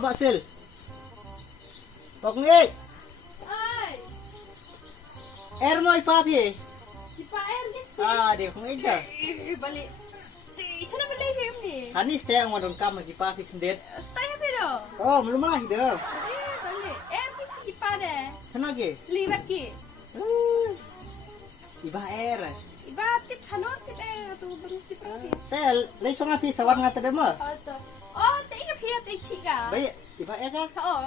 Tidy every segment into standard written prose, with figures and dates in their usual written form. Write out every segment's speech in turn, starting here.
Basil. Bọc nghe. Ơi. Er mo ipa pi. Ipa er gis. Dia không ít giờ. Balik. Sana balik film ni. Hani stay ang wadon kam ipa pi kendet. Stay apa dah? Oh, belum lah dah. Balik. Er gis ipa deh. Sana ge. Lirat ki. Iba er. Iba tip chano tip tu baru tip lagi. Te lấy xong api sawat ngata dem. Oh, tak ingat pia tak kika. Baik, iba er ka? Oh.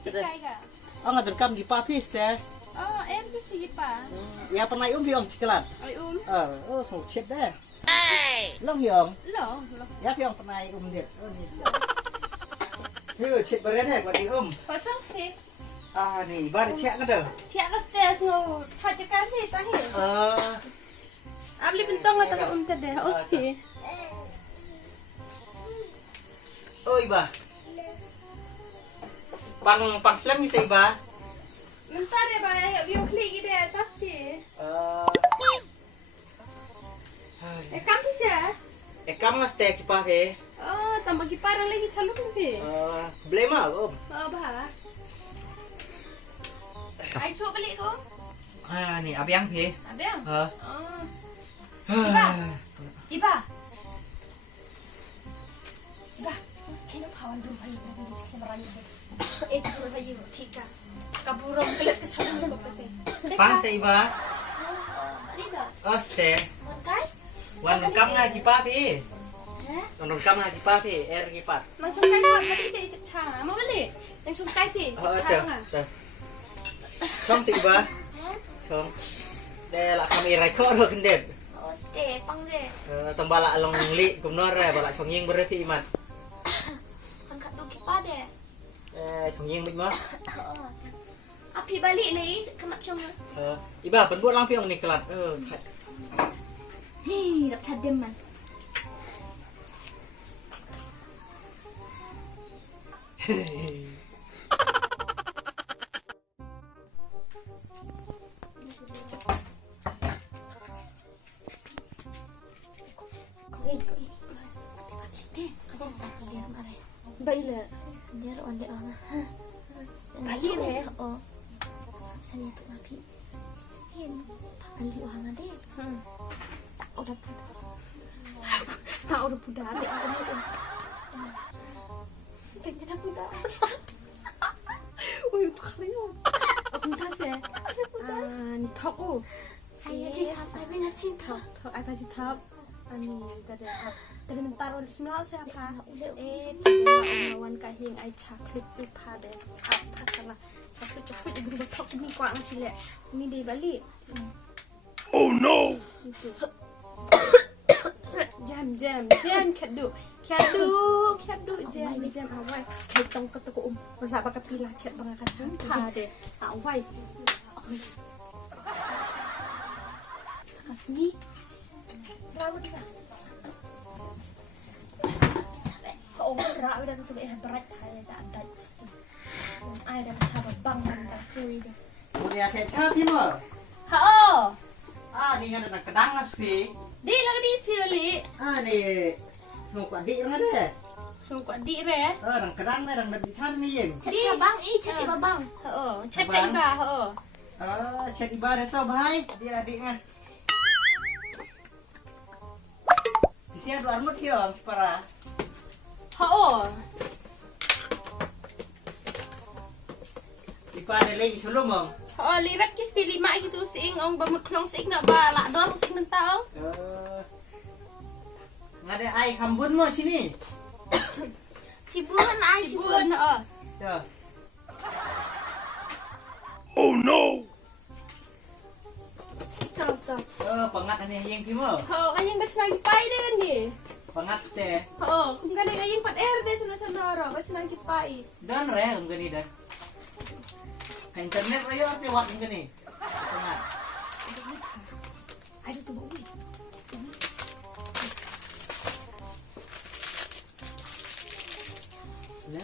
Kika ka. Oh, ngadon kam ipa pi stay. Oh, er gis ipa. Ya pernah pi om cikelat. Ai Oh, so chet deh. Long yom. Lo. Ya pi om pernah dia. Oh, ni. Chet beren deh buat om. Macam sih. Nih, ibarat tiak ke dah. Tiap ke stes ngo saja kasih tahi. Abli bentong lah tak unta deh. Oke. Oh, iba. Pang selam ni saya iba. Bentar deh, Bay. Ayo biar klik gitu ya atas deh. Kam sih ya? Kam ngas teh kipas ke. Oh, tambah kipar lagi caluk ni. Boleh mah, om. Oh, bah. Ai suap balik tu? Nih, abiang pe. Ada? Oh. Iba. Iba. Kena pawan dulu bayi di kamera ni. Dulu bayi tiga. Kaburong kelet ke caluk tu pete. Pang saya iba. Tidak. Oste. Makai? Wan kam nga kipas pe. Nong kam nga kipas pe, kipas. Nang cungkai tu mati saya cecah. Mau balik? Nang cungkai tu cecah ngah. Xong si iba. Xong. Deh lah kami record lo kendet. Oh, stay pang deh. Tambala along li kumnor bala chong ying berarti imat. Kan kat du kipa deh. Chong ying big mas. Api balik ni ke macam Iba penbuat lang piong ni kelat. ni dak cadem man. Baiklah. Dia on dia on. Baik deh. Oh. Saya tu api. Sin. Balik orang ada. Tak udah pudah. Tak udah pudah. Ada orang ni. Pengen dah pudah. Oh, itu kalian. Pudah sih. Ada pudah. Ni top oh. Ayah cinta. Ayah cinta. Top. Ayah cinta. Ani dari mentar oleh semua siapa? Lawan kahing ai cakrit tu pada apa salah cakrit ibu betok ni kuang cilek ni di balik. Oh no! Jam kadu jam awai kai tong ketuk masa pakai pilah cet bang kacang deh awai kasih rawat dah. Kau berak dah tu berat hai aja ada. Ai dah cara bang dah sui dah. Boleh ada cap ni mo. Ha. Ni kan nak kedang aspi. Di lagi di sini. Ni semua adik orang ada. Sungguh adik re. Nang kedang na nang nabichan ni yin. Chat bang, chat iba bang. Chat iba, Chat iba dah tu bahai dia adik ngah. Bisia dua armut kyo am cipara. Ipa ada lagi sebelum mong. Lirat kis pilih mak gitu sing ong bamuklong sing nak ba lak dom sing mentau. Ngade ai kambun mo sini. Cibun ai cibun. Ya. Oh no! Tahu. Pangat ani yang pimo. Anyang gas lagi pai deh ni. Pangat ste. Kung gani ayang pat deh sunod-sunod gas lagi pai. Dan re ang gani dah. Internet rayo arte wak gani. Pangat. Ada tu bawi. La.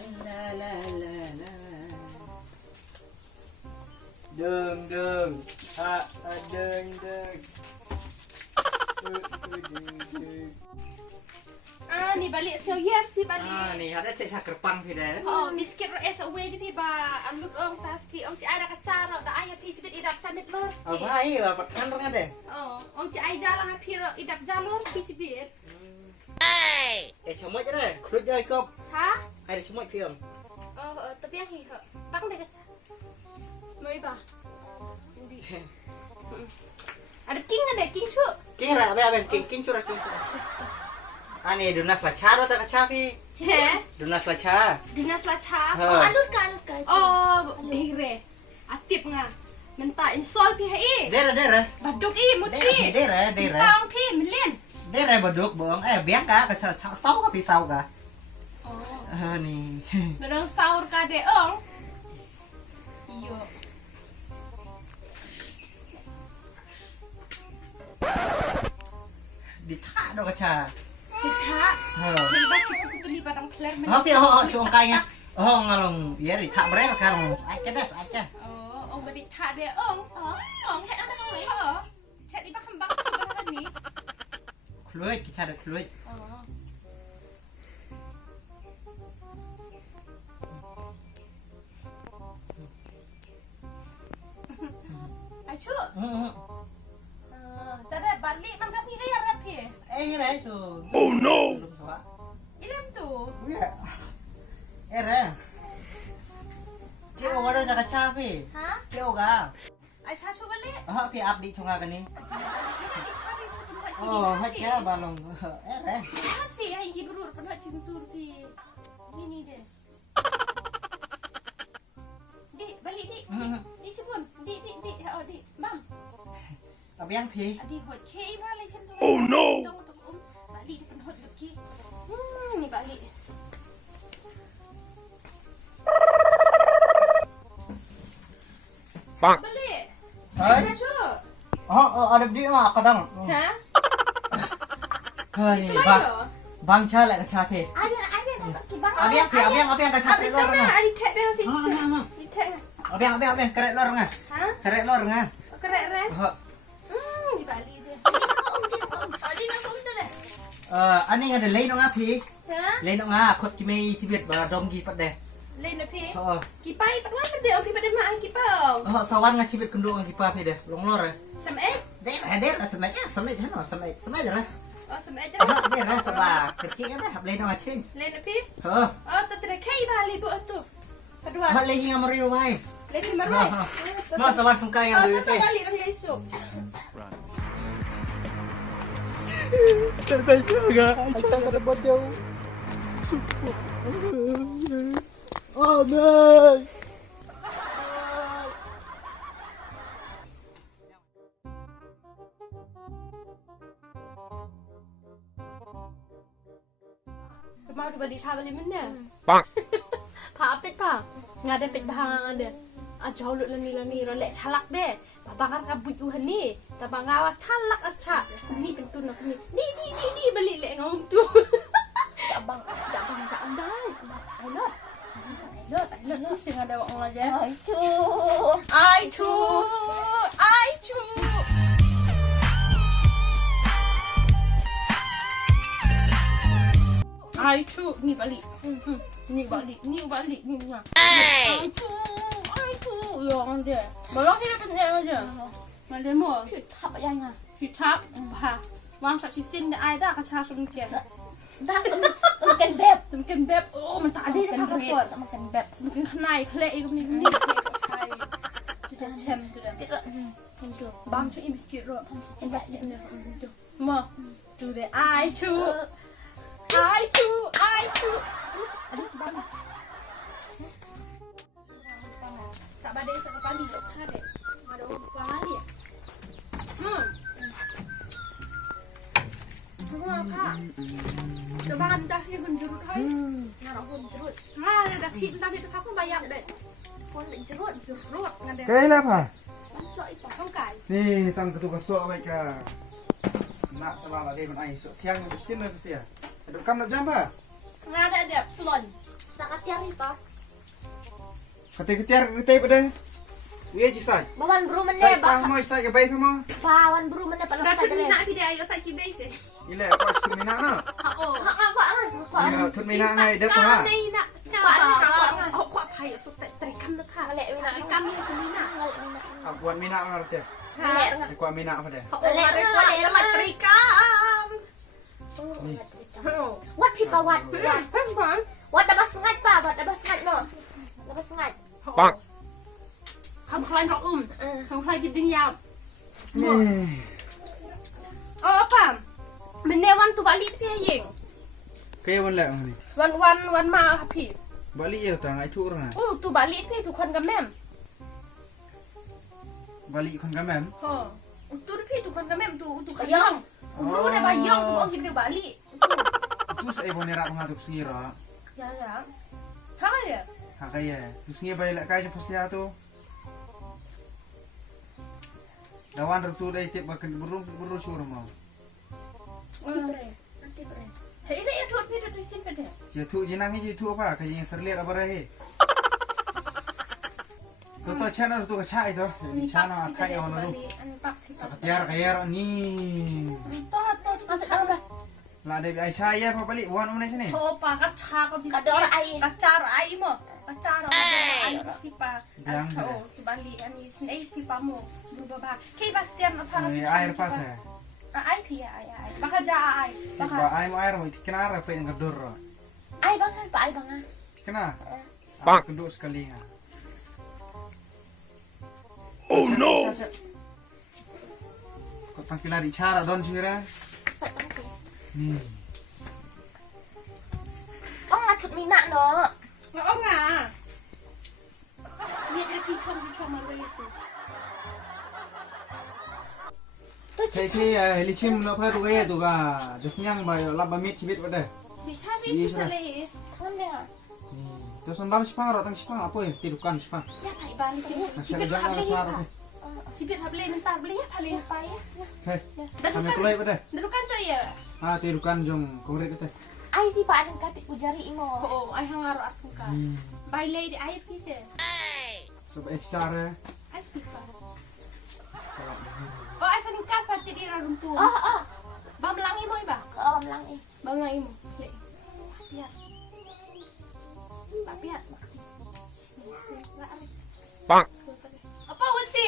Deng. Deng. nih balik sel years pi balik. Nih ada cek sakerpang pi deh. Oh, biskit ro es away di pi ba alut ong tas pi ong ci ai ra kacara da ai pi sibit idap camit lor. Oh baik lah kan orang ada. Oh, ong ci ai jalan pi ro idap jalur pi sibit. Semua je deh. Kulit jauh kop. Ha? Ada semua film. Oh, tapi yang hi ho. Pang deh kaca. Mau iba. Di. Ada king ada king cu. King ra apa king curah king curah. Ani dunas lacar atau kacapi? Ce. Dunas lacar. Dinas laca. Oh, alut ka. Oh, dire. Atip nga. Menta insol pi hai. Daerah. Baduk i mutri. Daerah. Pang pi melin. Daerah baduk bohong. Biang ka sau ka pisau ka. Oh. Nih. Berang sahur ka de ong. Iyo. Ditak dong kaca. Kita. Libat si kuku tu libat ang kler men. Oke, cuma kayaknya. Oh, ngalong, ya ditak mereka sekarang. Aja. Oh, ong badi ta de ong. Ong cek ana oi. Oh. Cek di bakam bang tu ni. Fluid, kita ada fluid. Oh. Acu. Tada balik man kasi layar rap he. Ra itu. Oh no! Ilam tu. Iya. Ra. Cik orang ada kaca pi. Ha? Cik orang. Ai cha chu balik. Pi update cunga kan ni. Ina di cha pi tu tempat Oh, haja balong. Ra. Mas pi ai gi berur penat pintur pi. Gini deh. Di balik di. Di sebun. Di. Oh di. Bang. Apa yang pi? Di hot ke iba lai chen tu. Oh, no. Tong balik di penhot lagi. Ni balik. Bang. Balik. Hai. Cha chu. Ada di mah kadang. Ha? Ni bang. Bang cha lại kaca pi. Ada ki bang. Apa yang kaca pi Abi lor tamah ngah. adi tek bang si. Di tek. Apa yang kerek lor ngah. Ha? Kerek lor ngah. Kerek re. Oh. Di balik dia. Adi nak om tu deh. Ani ada lain ngah pi. Ha? Lain ngah khot kimei tibet ba dom gi pat deh. Lain na pi. Oh. Kipai pat wan dia om pi pada mak kipau. Oh, sawan nga sibit kundo ang kipa pi deh. Long lor. Sam eh. Der samai jano samai jara. Oh sam eh. Der sabah. Kecil ada hab lain nga ching. Lain na pi. Oh. Oh tu tere kai balik bu tu. Kedua. Hal lagi nga mariu bai. Lain pi maroi. Ma sawan sungkai Oh yang tu tu se. balik orang esok. Oh no. Mau tu balik sa balik mana? Bang. Pa apit pa. Ngada pit bahang ada. Ajau lut lani rolek calak deh. Babakar kabut uhan ni. Tabang awak calak aca. Ni pentun aku ni. Ni balik lek ngong tu. Jabang dai. Lot tu sing ada orang aja. Ai cu. Ai cu. Ai cu ni balik. Ni balik ni ngah. Ai cu. Yang dia. Malah dia dapat aja. Mana mo? คือทับยังอ่ะ Hitap. Ha. Wang sak sisin dah ada kaca sumken. ดาสมกันแบบ Sumken beb. Oh, mentah ada กัน dah เรีย kapot. สมกันแบบ Mungkin kenai klek ikut ni klek kat cai. Sudah cem tu dah. สกิด Untuk bang cu biskit ro. Enggak ni tu. Mo. Tu deh. Ai cu. Aduh bang. Sabar deh sekali ni lok ha deh. Ada orang ni. Apa? Kebangan dah ni gunjurut hai. Nah, aku jerut. Nah, dah sip dah itu aku bayar bet. Pun jerut. Jerut ngade. Kailan pa? Masuk ipa. Không cài. Ni tang ketugas sok baik ka. Nak selala dia men ai sok tiang ni sin na sia. Ada kam nak jamba. Ngade ada plon. Sangat tiang ipa. Kata ketiar kita pada. Wia ji sai. Bawan bro mana Sai ba? pang moi sai ke bai mo. Bawan bro mana pala Dah sa tu dere. mina video ayo saya kibase. Ile ko termina na. Oh. Ha ko an. Ko an. Ile termina ngai de pa. Nay nak kau kau kuat payah sok tak terikam nak kah? Ngale mina. Terikam ni tu mina. Ngale mina. Abuan mina ngarti. Ngale nga. Ko mina pa de. Kau ada kuat sama terikam. Ni. Wat pipa wat. Bang. Wat dah basengat pa, wat dah basengat no. Dah basengat. Kamu kalian kau kamu kalian di dunia. Ni. Oh apa? Menewan tu balik tu yang. Kaya wan la ni. Wan ma happy. Balik ya ta ngai thu ra. Oh tu balik tu kan gamem. Balik kon gamem. Oh. Tu kan gamem tu kayang. Bro dah bayang tu orang kita balik. Tu sai bonera ngatuk sira. Ya ya. Kau ya? Ha kaya. Tu singe bai la kai je pasia tu. Dawan tu dai tip bakan burung sur mau. Nanti bre. Hei dah ya tu video tu sin pada. Je thu jinang je thu apa kai je serliat apa rahe. To channel tu ka chai to. Ni channel athai on lu. Ani pak si. Sakatiar kaya ni. To Masuk dalam ba? La de ai chai ya pa balik wan umne sini. to pa kaca ko bisa. Kador ai. Kacar ai mo. Kacar ai si pa. Yang Oh bali ani snai si pa mo. Berubah bah. Kay pastian na para. Ni air pas ya. Ai pi ai. Baka ja ai. Ba ai mo air mo kenara pe ngadur. Ai bangan pa ai bangan. Kena. Bang kenduk sekali nga. Oh no! Kau tampilan di cara don cira. Sat bangan. Ni. Oh ngatut mina no. Oh nga. Ni ada pichong mari tu. Cai licim lo pa tu kaya tu ka. Desnyang ba laba mit cibit pada. Bisa bisa le. Kan dia. Ni. Tu sembam Jepang ro tang Jepang apa ya? Tidukan Jepang. Ya pai bali sini. Nasi jangan cara tu. Cibit hable mentar beli ya bali pa ya. Hei. Kami kulai pada. Darukan so ya. Ah tidukan jong kongret kita. Ai si pa adang katik ujari imo. Oh, ay hangaro aku ka. Bye lady ay pise. Sebab episar. Ay sipa. Oh, ay saning ka pati di ra rumtu. Oh. Bamlangi mo iba. Kaawam lang eh. Bamlangi mo. Le. Pias. Pias. Bang. Apa wasi?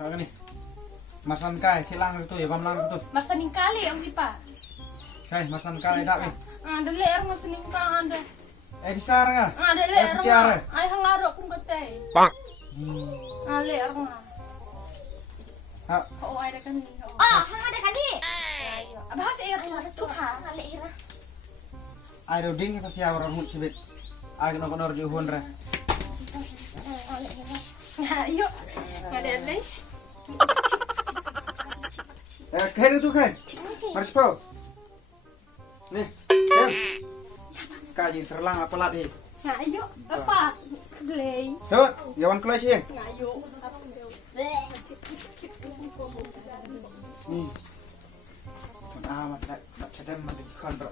Apa ni? Masan kai tilang tu ya bamlang tu. Mas saning kali ang ipa. Kai masan kai dak ni. Ada leer mas saning ka anda. Episar ka. Ada leer. Tiara. Ay hangaro kung gate. Bang. Leer nga. Ha. Oo, ay ra kani. Oh, hang ada kan ni. Ayo. Abahas iyo tu ha. Ngale ira. Ai do ding pas ya orang mut cibit. Ai no konor ju hon ra. Ngale ira. Ayo. Ada deh. Kai tu kai. Maris pau. Ni. Dem. Kaji serlang apa lat ni? Ayo. Apa? Glay. Hewat, yawan kelai sih. Ayo. Ni. Amat tak sedem mandi kan bro.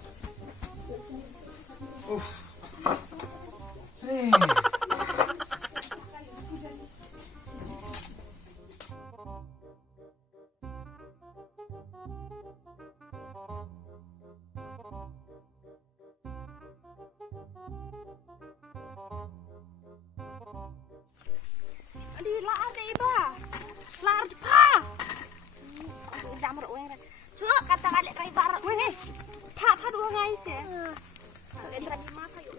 Ni. Di laar deh iba. Laar pa. Jamur uang ra. Cuk kata kali driver. Weh. Pa dua ngai sih. Kali driver mah kayu.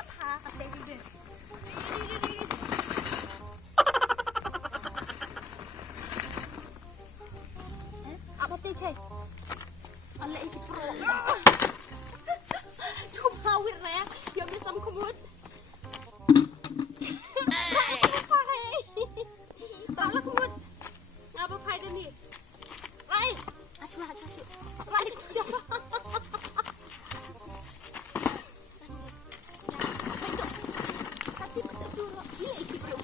Apa kata dia? Apa teh? Allah itu pro. Cuma awir ya. Ya bisa kemud. Salah kemud. Ngapa faedah nih? Rai. Acu. Rai. Tapi bisa dulu. Ini iki pro.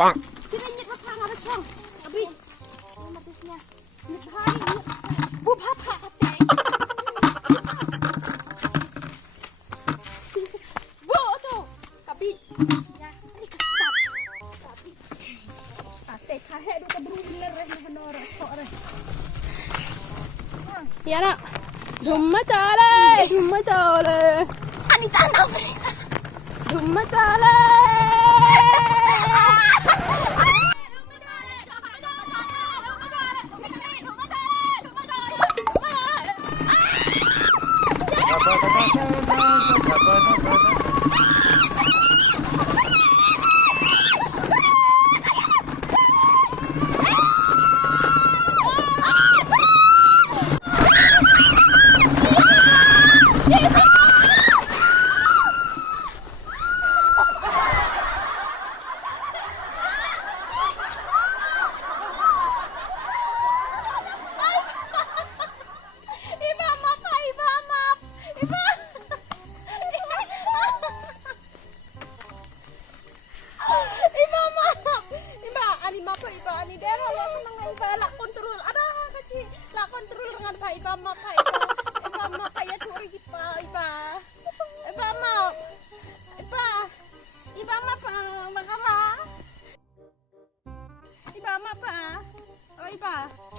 Bang. Kita nyet apa ngapa cong? Abi. ya. Hari bu papa kateng. Bu tuh kabit. Ya, ini kesat. Kabit. Ate kahe du kebrung ler menor kok re. Ya nak. Dumma chale. Ani tanah bre. Dumma chale.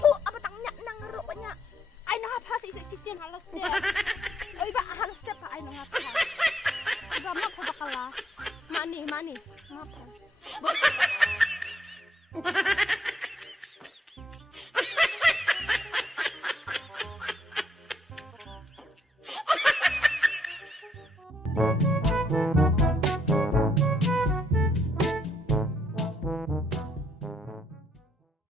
Bu, apa tangnya nang rupanya? Ai nang apa sih isian halas deh. Oh iba halas deh pak ai nang apa. Iba mah apa bakal lah. Mani. Ngapa?